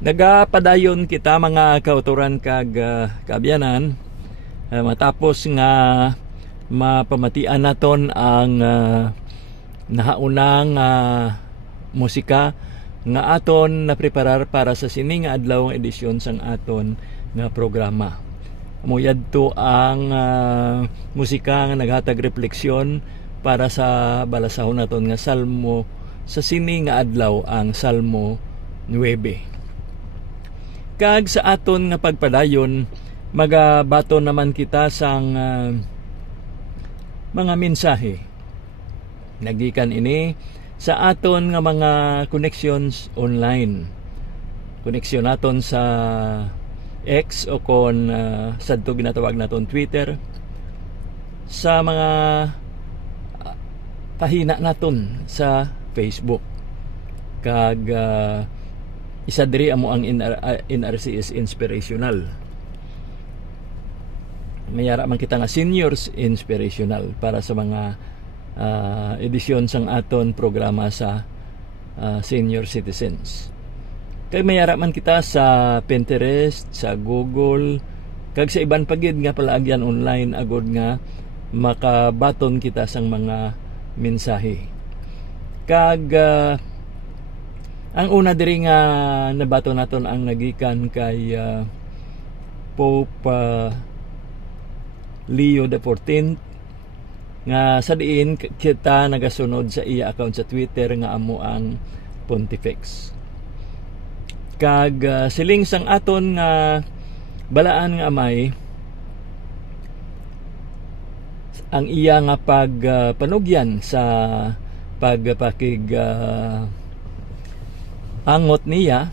Nagapadayon kita mga kauturan kag kaabyanan matapos nga mapamatian naton ang nahaunang musika nga aton napreparar para sa sining nga adlaw nga edisyon sang aton nga programa. Amuyadto ang musika nga naghatag refleksyon para sa balasahon naton nga salmo sa sining nga adlaw, ang Salmo 9. Kag sa aton nga pagpadayon, magabaton naman kita sang mga mensahe. Nagikan ini sa aton nga mga connections online. Koneksyon naton sa X o kon sadto ginatawag naton Twitter, sa mga pahina naton sa Facebook. Kag isa diri amo ang NRCS Inspirational. Mayara man kita nga Seniors Inspirational para sa mga edisyon sang aton programa sa senior citizens. Kay mayara man kita sa Pinterest, sa Google, kag sa iban pagid nga palaagyan online agod nga makabaton kita sang mga mensahe. Kag ang una diri nga nabato naton ang nagikan kay Pope Leo XIV nga sa diin kita nagasunod sa iya account sa Twitter nga amo ang Pontifex. Kag siling sang aton nga balaan nga amay ang iya nga pagpanugyan sa pagpakig angot niya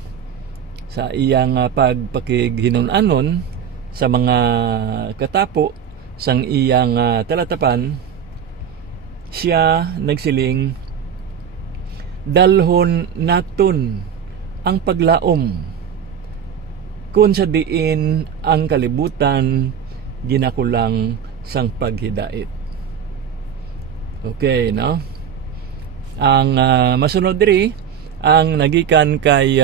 sa iyang pagpakighinon-anon sa mga katapo sang iyang talatapan. Siya nagsiling, dalhon naton ang paglaom kung sa diin ang kalibutan ginakulang sang paghidait. Okay, no? Ang masunod diri ang nagikan kay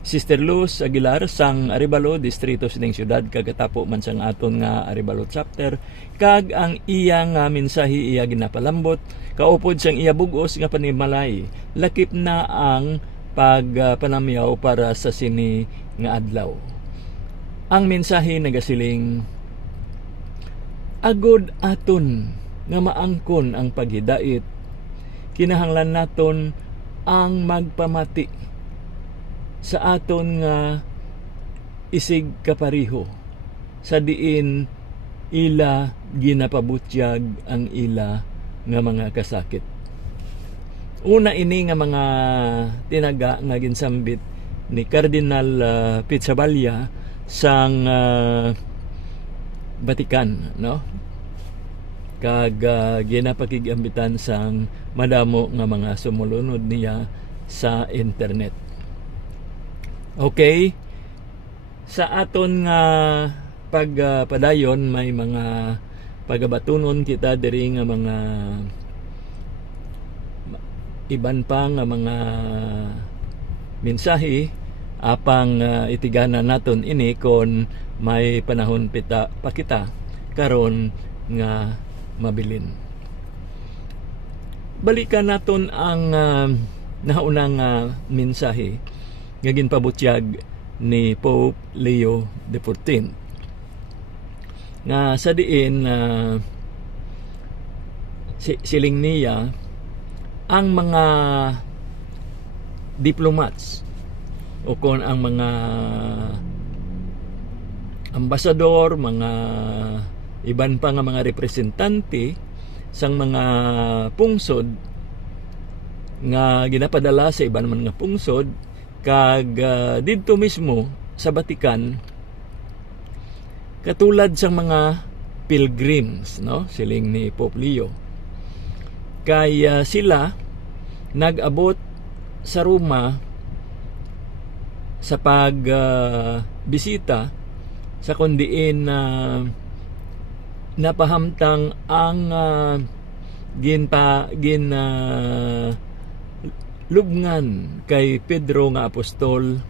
Sister Luz Aguilar sang Arevalo distrito sining syudad, kagatapo man sang aton nga Arevalo chapter. Kag ang iya nga mensahe iya ginapalambot kaupod sang iya bugos nga panimalay, lakip na ang pagpanamyaw para sa sini nga adlaw. Ang mensahe nagasiling, agod aton nga maangkon ang paghidait, kinahanglan naton ang magpamati sa aton nga isig kapariho sa diin ila ginapabutyag ang ila nga mga kasakit. Una ini nga mga tinaga nga ginsambit ni Cardinal Pizzaballa sang Vatican, no? Kag ginapakigambitan sang madamo nga mga sumulunod niya sa internet. Okay, sa aton nga pagpadayon may mga pagabatunon kita diri nga mga iban pa nga mga mensahe apang itigana naton ini kon may panahon pa kita karon nga mabilin. Balikan naton ang naunang mensahe nga ginpabutyag ni Pope Leo XIV nga sa diin siling niya ang mga diplomats o kon ang mga ambasador, mga iban pa nga mga representante sang mga pungsod nga ginapadala sa iban man nga pungsod, kag didto mismo sa Vatican katulad sang mga pilgrims, no, siling ni Pope Leo, kay sila nag-abot sa Roma sa pagbisita sa kundiin napahamtang ang lubngan kay Pedro nga apostol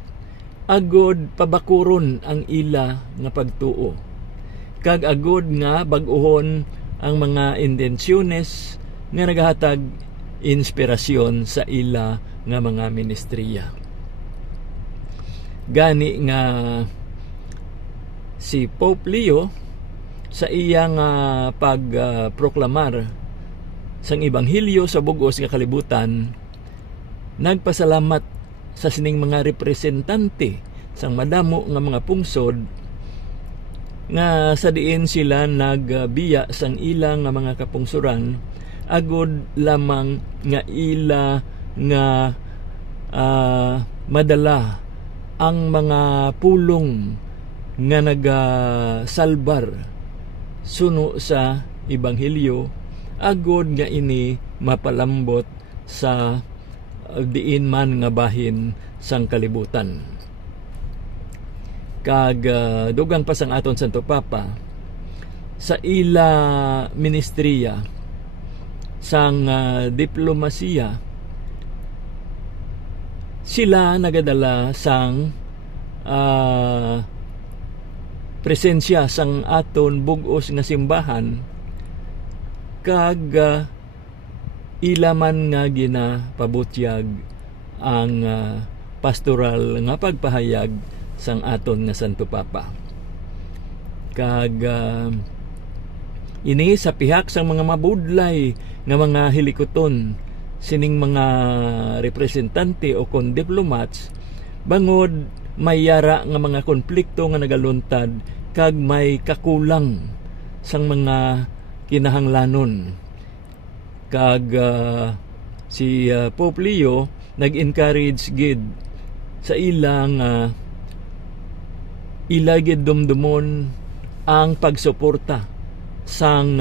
agod pabakuron ang ila nga pagtuo, kag agod nga bag-ohon ang mga intensyones nga nagahatag inspirasyon sa ila nga mga ministriya. Gani nga si Pope Leo sa iyang pagproklamar sang ebanghelyo sa bug-os nga kalibutan, nagpasalamat sa sining mga representante sang madamo nga mga pungsod nga sa diin sila nagbiya sang ilang nga mga kapungsuran agod lamang nga ila nga madala ang mga pulong nga nagasalbar suno sa ebanghelyo, agod nga ini mapalambot sa diin man nga bahin sang kalibutan. Kag dugang pa sang aton Santo Papa sa ila ministriya sang diplomasiya, sila nagadala sang presensya sang aton bug-os nga simbahan, kag ila man nga ginapabutyag ang pastoral nga pagpahayag sang aton nga Santo Papa. Kag ini sa pihak sang mga mabudlay nga mga hilikoton sining mga representante o kon diplomats, bangod may yara nga mga konflikto nga nagaluntad kag may kakulang sang mga kinahanglanon. Kag si Pope Leo nag-encourage gid sa ilang ilagid dumdumon ang pagsuporta sang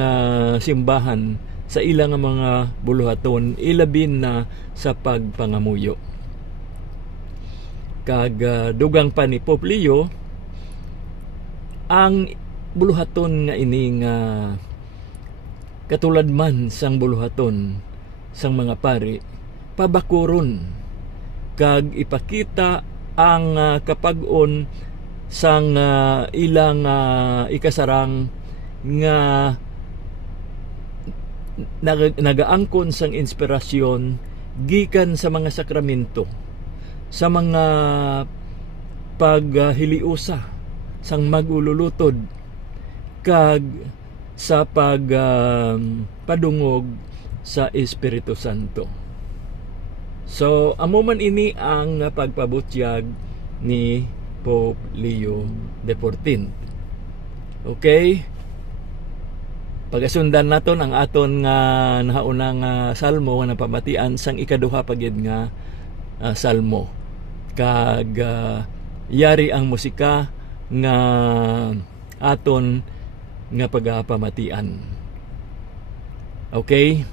simbahan sa ilang mga buluhaton, ilabin na sa pagpangamuyo. Kag dugang pa ni Pope Leo, ang buluhaton nga ini nga katulad man sang buluhaton sang mga pari, pabakuron kag ipakita ang kapag-on sang ilang ikasarang nga nagaangkon sang inspirasyon gikan sa mga sakramento, sa mga paghiliusa sang magululutod, kag sa padungog sa Espiritu Santo. So amo man ini ang pagpabutyag ni Pope Leo XIV. Okay? Pagasundan naton ang aton nga nahaunang salmo nga napamatian sang ikaduha pagid nga salmo. Kag yari ang musika nga aton nga pagapamatian. Okay?